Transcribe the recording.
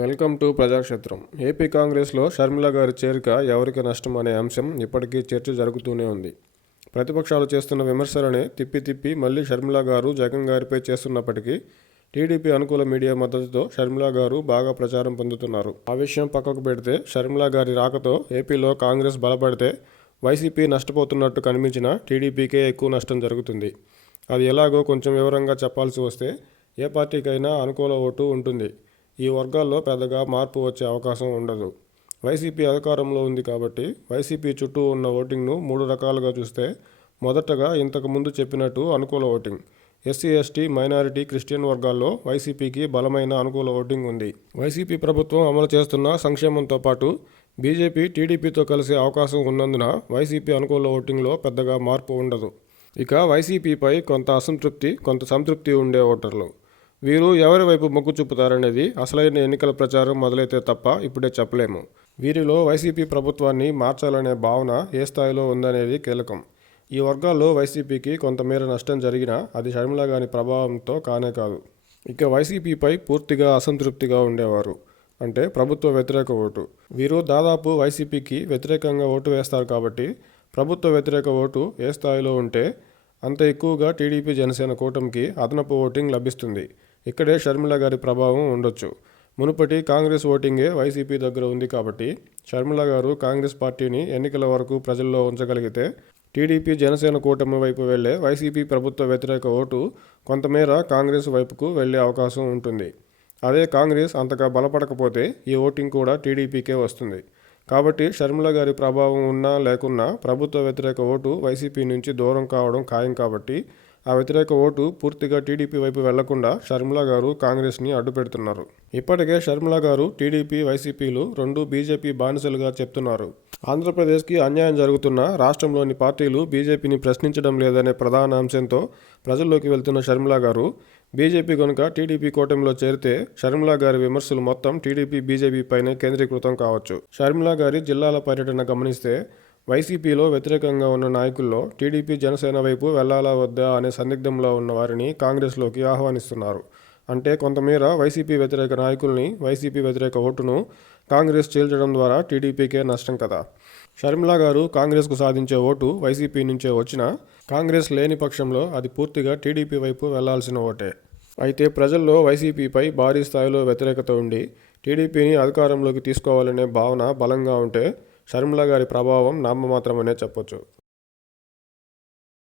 Welcome to ప్రజాక్షేత్రం. AP కాంగ్రెస్లో షర్మిల గారి చేరిక ఎవరికి నష్టం అనే అంశం ఇప్పటికీ చర్చ జరుగుతూనే ఉంది. ప్రతిపక్షాలు చేస్తున్న విమర్శలనే తిప్పి మళ్ళీ షర్మిల గారు జగన్ గారిపై చేస్తున్నప్పటికీ టీడీపీ అనుకూల మీడియా మద్దతుతో షర్మిల గారు బాగా ప్రచారం పొందుతున్నారు. ఆ విషయం పక్కకు పెడితే షర్మిల గారి రాకతో ఏపీలో కాంగ్రెస్ బలపడితే వైసీపీ నష్టపోతున్నట్టు కనిపించినా టీడీపీకే ఎక్కువ నష్టం జరుగుతుంది. అది ఎలాగో కొంచెం వివరంగా చెప్పాల్సి వస్తే ఏ పార్టీకైనా అనుకూల ఓటు ఉంటుంది. ఈ వర్గాల్లో పెద్దగా మార్పు వచ్చే అవకాశం ఉండదు. వైసీపీ అధికారంలో ఉంది కాబట్టి వైసీపీ చుట్టూ ఉన్న ఓటింగ్ను 3 రకాలుగా చూస్తే మొదటగా ఇంతకు ముందు చెప్పినట్టు అనుకూల voting. SC ST minority Christian వర్గాల్లో వైసీపీకి బలమైన అనుకూల ఓటింగ్ ఉంది. వైసీపీ ప్రభుత్వం అమలు చేస్తున్న సంక్షేమంతో పాటు బీజేపీ టీడీపీతో కలిసే అవకాశం ఉన్నందున వైసీపీ అనుకూల ఓటింగ్లో పెద్దగా మార్పు ఉండదు. ఇక వైసీపీపై కొంత అసంతృప్తి కొంత సంతృప్తి ఉండే ఓటర్లు. వీరు ఎవరి వైపు మొగ్గు చూపుతారనేది అసలైన ఎన్నికల ప్రచారం మొదలైతే తప్ప ఇప్పుడే చెప్పలేము. వీరిలో వైసీపీ ప్రభుత్వాన్ని మార్చాలనే భావన ఏ స్థాయిలో ఉందనేది కీలకం. ఈ వర్గాల్లో వైసీపీకి కొంతమేర నష్టం జరిగినా అది షర్మిల గారి ప్రభావంతో కానే కాదు. ఇక వైసీపీపై పూర్తిగా అసంతృప్తిగా ఉండేవారు అంటే ప్రభుత్వ వ్యతిరేక ఓటు. వీరు దాదాపు వైసీపీకి వ్యతిరేకంగా ఓటు వేస్తారు కాబట్టి ప్రభుత్వ వ్యతిరేక ఓటు ఏ స్థాయిలో ఉంటే అంత ఎక్కువగా టీడీపీ జనసేన కూటమికి అదనపు ఓటింగ్ లభిస్తుంది. ఇక్కడే షర్మిల గారి ప్రభావం ఉండొచ్చు. మునుపటి కాంగ్రెస్ ఓటింగే వైసీపీ దగ్గర ఉంది కాబట్టి షర్మిల గారు కాంగ్రెస్ పార్టీని ఎన్నికల వరకు ప్రజల్లో ఉంచగలిగితే టీడీపీ జనసేన కూటమి వైపు వెళ్లే వైసీపీ ప్రభుత్వ వ్యతిరేక ఓటు కొంతమేర కాంగ్రెస్ వైపుకు వెళ్లే అవకాశం ఉంటుంది. అదే కాంగ్రెస్ అంతగా బలపడకపోతే ఈ ఓటింగ్ కూడా టీడీపీకే వస్తుంది. కాబట్టి షర్మిల గారి ప్రభావం ఉన్నా లేకున్నా ప్రభుత్వ వ్యతిరేక ఓటు వైసీపీ నుంచి దూరం కావడం ఖాయం కాబట్టి ఆ వ్యతిరేక ఓటు పూర్తిగా టీడీపీ వైపు వెళ్లకుండా షర్మిల గారు కాంగ్రెస్ని అడ్డుపెడుతున్నారు. ఇప్పటికే షర్మిల గారు టీడీపీ వైసీపీలు రెండు బీజేపీ బానిసలుగా చెప్తున్నారు. ఆంధ్రప్రదేశ్కి అన్యాయం జరుగుతున్న రాష్ట్రంలోని పార్టీలు బీజేపీని ప్రశ్నించడం లేదనే ప్రధాన అంశంతో ప్రజల్లోకి వెళ్తున్న షర్మిల గారు బీజేపీ కనుక టీడీపీ కూటమిలో చేరితే షర్మిల గారి విమర్శలు మొత్తం టీడీపీ బీజేపీ పైనే కేంద్రీకృతం కావచ్చు. షర్మిల గారి జిల్లాల పర్యటన గమనిస్తే వైసీపీలో వ్యతిరేకంగా ఉన్న నాయకుల్లో టీడీపీ జనసేన వైపు వెళ్లాలా వద్దా అనే సందిగ్ధంలో ఉన్న వారిని కాంగ్రెస్లోకి ఆహ్వానిస్తున్నారు. అంటే కొంతమేర వైసీపీ వ్యతిరేక నాయకుల్ని వైసీపీ వ్యతిరేక ఓటును కాంగ్రెస్ చీల్చడం ద్వారా టీడీపీకే నష్టం కదా. షర్మిల గారు కాంగ్రెస్కు సాధించే ఓటు వైసీపీ నుంచే వచ్చినా కాంగ్రెస్ లేని పక్షంలో అది పూర్తిగా టీడీపీ వైపు వెళ్లాల్సిన ఓటే. అయితే ప్రజల్లో వైసీపీపై భారీ స్థాయిలో వ్యతిరేకత ఉండి టీడీపీని అధికారంలోకి తీసుకోవాలనే భావన బలంగా ఉంటే షర్మిల గారి ప్రభావం నామమాత్రమనే చెప్పొచ్చు.